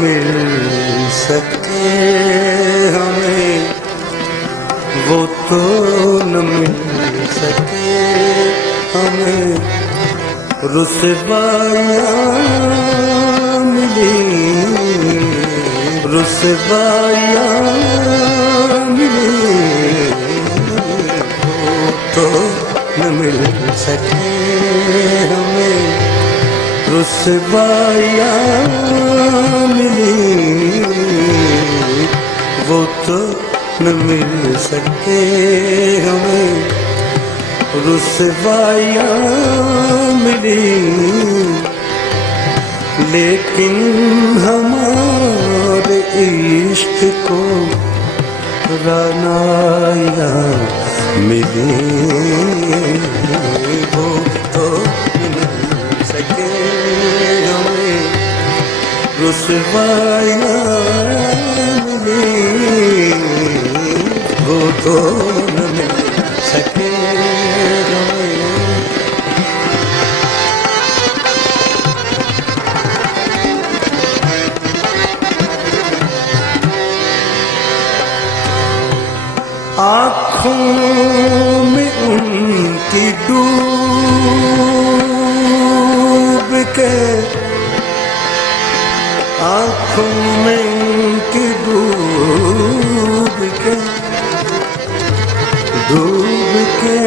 मिल सके हमें, वो तो न मिल सके हमें। रुसवाइयाँ मिली, रुसवाइयाँ मिली, वो तो न मिल सके हमें। रुसवाइयाँ मिली, वो तो न मिल सके हमें। रुसवाइयाँ मिली, लेकिन हमारे इश्क को रानाइयाँ मिली, वो तो मिल सके हमें। रुसवाइयाँ मिली, वो तो न मिल सके हमें। आँखों में उनकी डूब के, आँखों में उनकी डूब के, डूब के,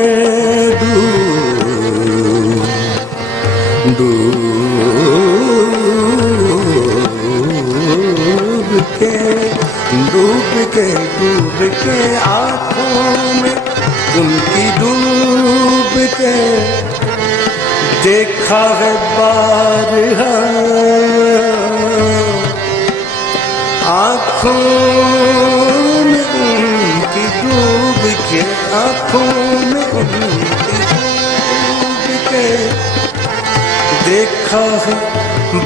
डूब के, डूब के, डूब के, आँखों में उनकी डूब के, देखा है बारहा। आँखों में उनकी डूब के, आँखों में उनकी डूब के, देखा है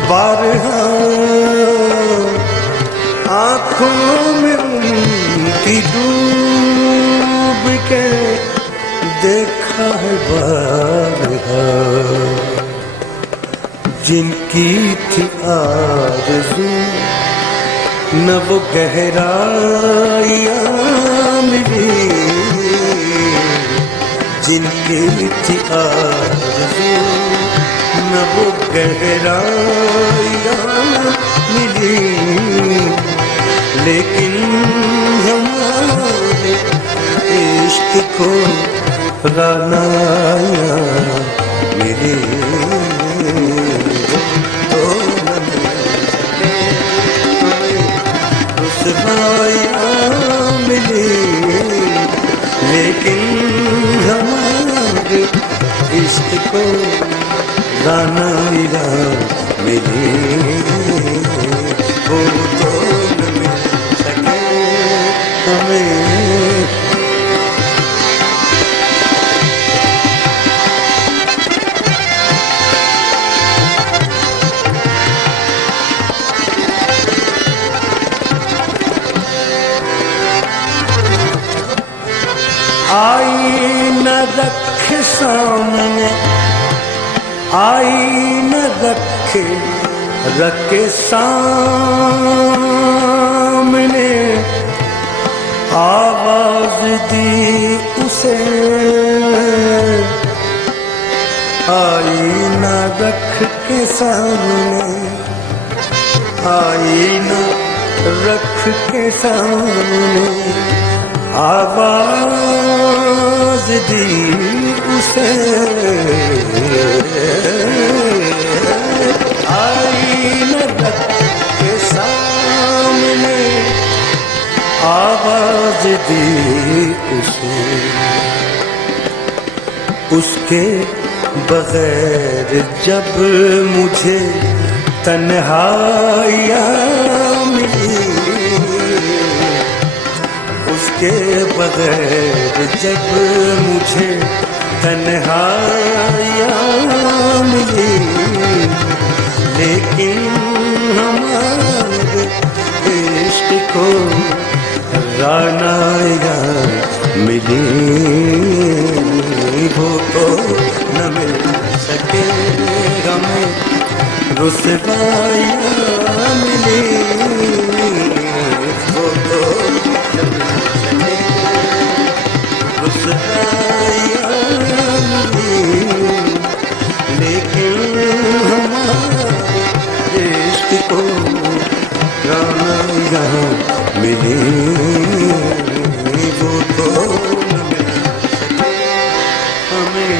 बारहा। आँखों में उनकी डूब के, देखा है बारहा। जिनकी थी आरज़ू न वो गहराइयाँ मिली, जिनकी थी आरज़ू न वो गहराइयाँ मिली, लेकिन हमारे इश्क को रानाइयाँ मिली, तो न मिल सके हमें। रुसवाइयाँ मिली, लेकिन हमारे इश्क को रानाइयाँ मिली, वो तो न मिल सके हमें। आईना रखे सामने, आईना रखे सामने, आवाज दी उसे, आईना रख के सामने, आईना रख के सामने, आवाज दी उसे, आईना रख के सामने, आवाज दी उसे। उसके बगैर जब मुझे तन्हाइयाँ मिली, उसके बगैर जब मुझे तन्हाइयाँ मिली, लेकिन हमारे इश्क को रानाइयाँ मिली, वो तो न मिल सके हमें। रुसवाइयाँ मिली वो तो न मिल सके, रुसवाइयाँ मिली लेकिन हमारे इश्क को रानाइयाँ मिली वो तो न मिल सके हमें।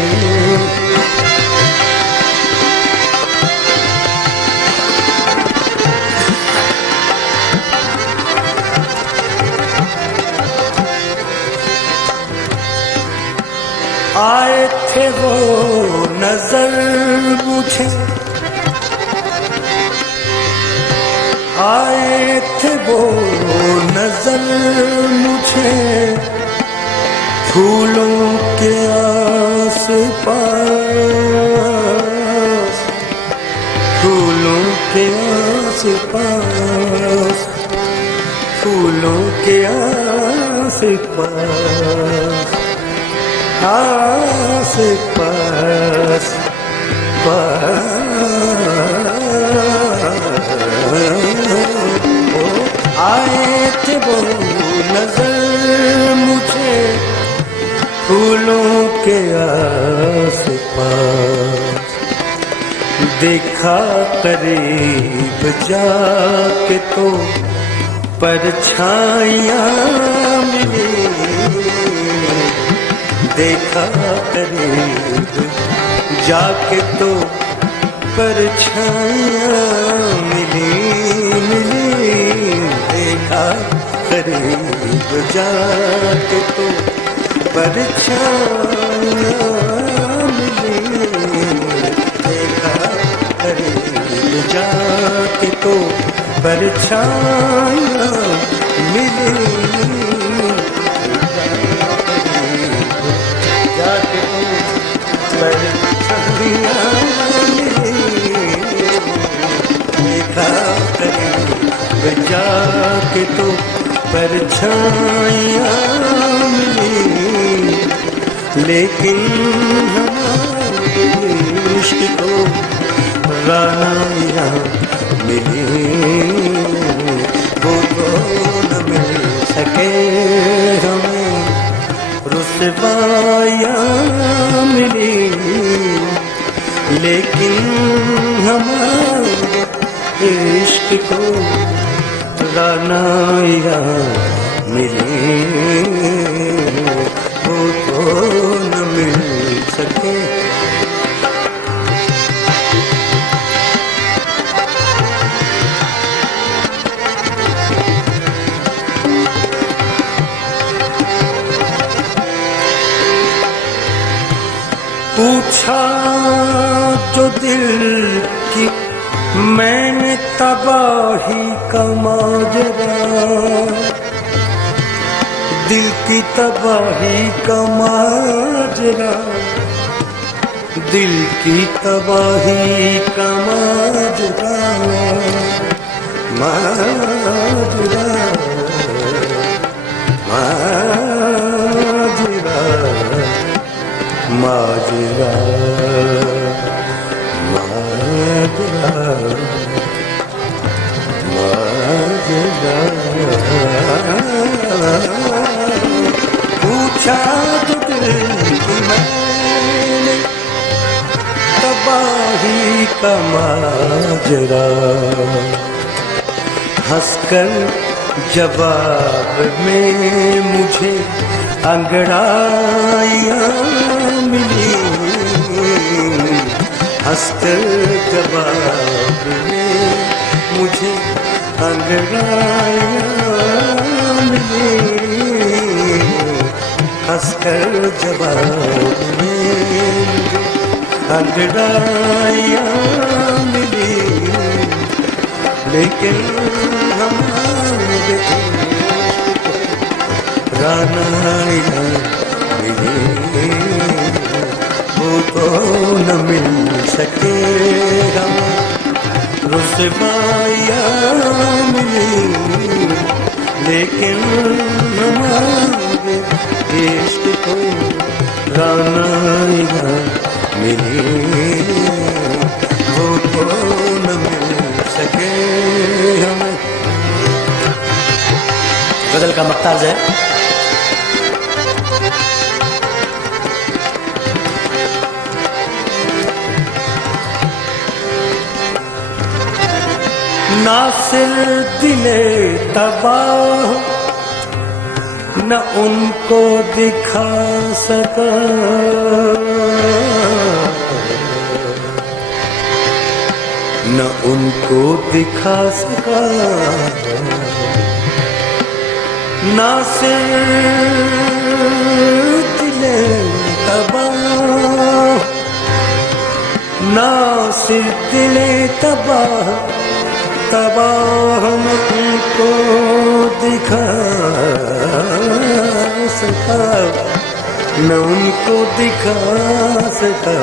आए थे वो नजर मुझे, आए थे वो नजर मुझे फूलों के आस पास, फूलों के आस पास, फूलों के आस पास, आस पास आए थे वो नजर मुझे फूलों के आस पास, देखा करीब जाके तो परछाइयाँ मिली, देखा करीब जाके तो परछाइयाँ मिली मिली, देखा करीब जाके तो परछाइयाँ मिली, देखा करीब जाके तो परछाइयाँ मिली, जाके तो परछाइयाँ मिली, देखा करीब जाके तो परछाइयाँ मिली लेकिन हमारे इश्क को रानाइयाँ मिली वो तो न मिल सके हमें, रुसवाइयाँ मिली लेकिन हमारे इश्क को रानाइयाँ मिली वो तो न मिल सके। पूछा जो दिल की मैंने तबाही का माजरा, दिल की तबाही का माजरा, दिल की तबाही का माजरा, माजरा माजरा माजरा माजरा माजरा, पूछा तो दिल की मैंने तबाही का माजरा, हंसकर जवाब में मुझे अंगड़ाइयाँ मिली, हंसकर जवाब में मुझे अंगड़ाइयाँ मिली, हंसकर जवाब में मुझे अंगड़ाइयाँ मिली लेकिन हमारे रानाइयाँ मिली वो तो न मिल सके हमें, रुसवाइयाँ मिली लेकिन हमारे इश्क को रानाइयाँ मिली वो तो न तर्ज है। नासिर दिले तबाह न उनको दिखा सका, न उनको दिखा सका। नासिर दिले तबाह, नासिर दिले तबाह, तबाह न उनको दिखा सका, न उनको दिखा सका,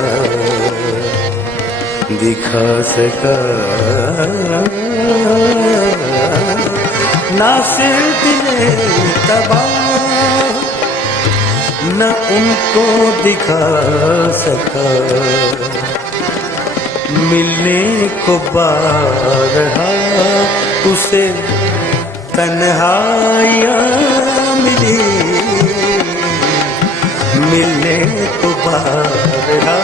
दिखा सका। नासिर दिले तबाह न उनको दिखा सका, मिलने को बारहा उसे तन्हाइयाँ मिली, मिलने को बारहा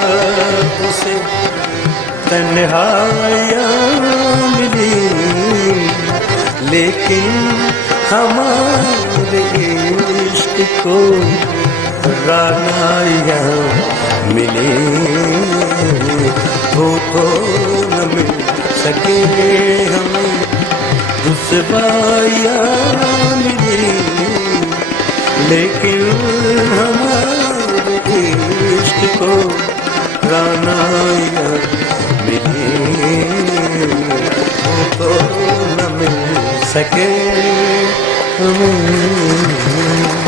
उसे तन्हाइयाँ मिली, लेकिन हमारे इश्क को रानाइयाँ मिली। वो तो न मिल सके हमें रुसवाइयाँ मिली, लेकिन हमारे इश्क को रानाइयाँ मिली। वो तो न मिल सके हमें